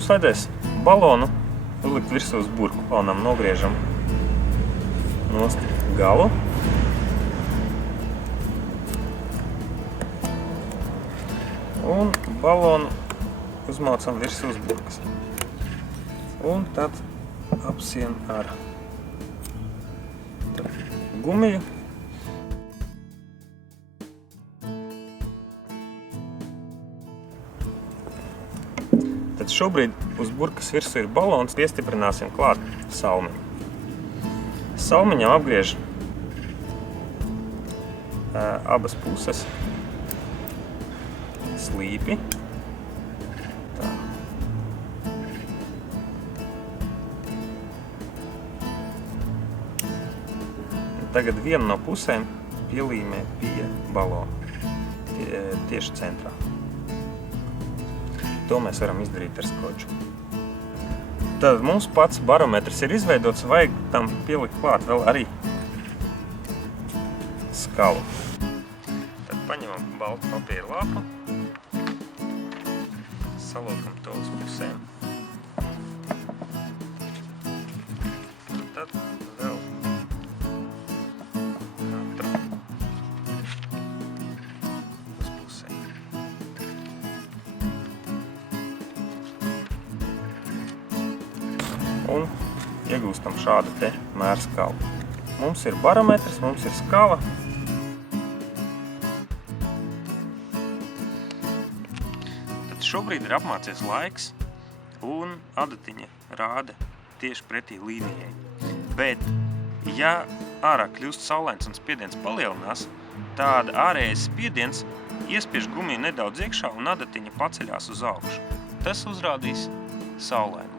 mums vajadzēs balonu likt virsū uz burku balonam, nogriežam nost galu. Un balonu uzmaucam virsū uz burkas. Un tad apsien ar gumiju. Tad šobrīd uz burkas virsū ir balons, piestiprināsim klāt salmiņu. Salmiņam apgriež abas puses slīpi. Tā. Tagad vienu no pusēm pielīmē pie balona, tieši centrā. To mēs varam izdarīt ar skoču. Tad mums pats barometrs ir izveidots, vajag tam pielikt klāt vēl arī skalu. Tad paņemam baltu papīra lapu, salokam to uz pusēm. Un tad vēl katru uz pusēm. Un iegūstam šādu te mēra skalu. Mums ir barometrs, mums ir skala. Tad šobrīd ir apmācies laiks un adatiņa rāda tieši pretī līnijai. Bet, ja ārā kļūst saulains un spiediens palielinās, tāda ārējais spiediens iespiež gumiju nedaudz iekšā un adatiņa paceļās uz augšu. Tas uzrādīs saulaini.